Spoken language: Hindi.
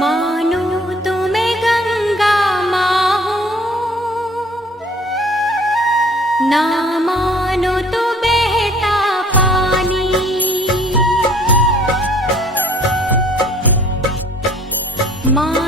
मानो तो मैं गंगा माँ हूँ, ना मानो तो बहता पानी। माँ